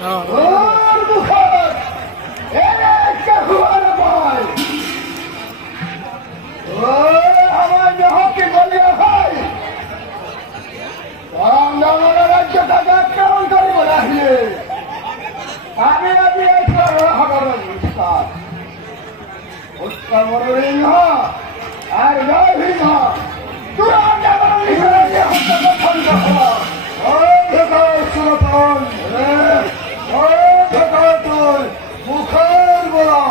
ওর মুখর একটা হুয়ার ভাই ও আমার দেহকে বলিয়া ভাই আমার রাজ্যটাকে আক্রমণ করিব রাহিলে আমি আজ খবর উৎসব সিংহ আর জয় সিংহ তুরা মুখের বলা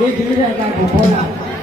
এই জিনিসটা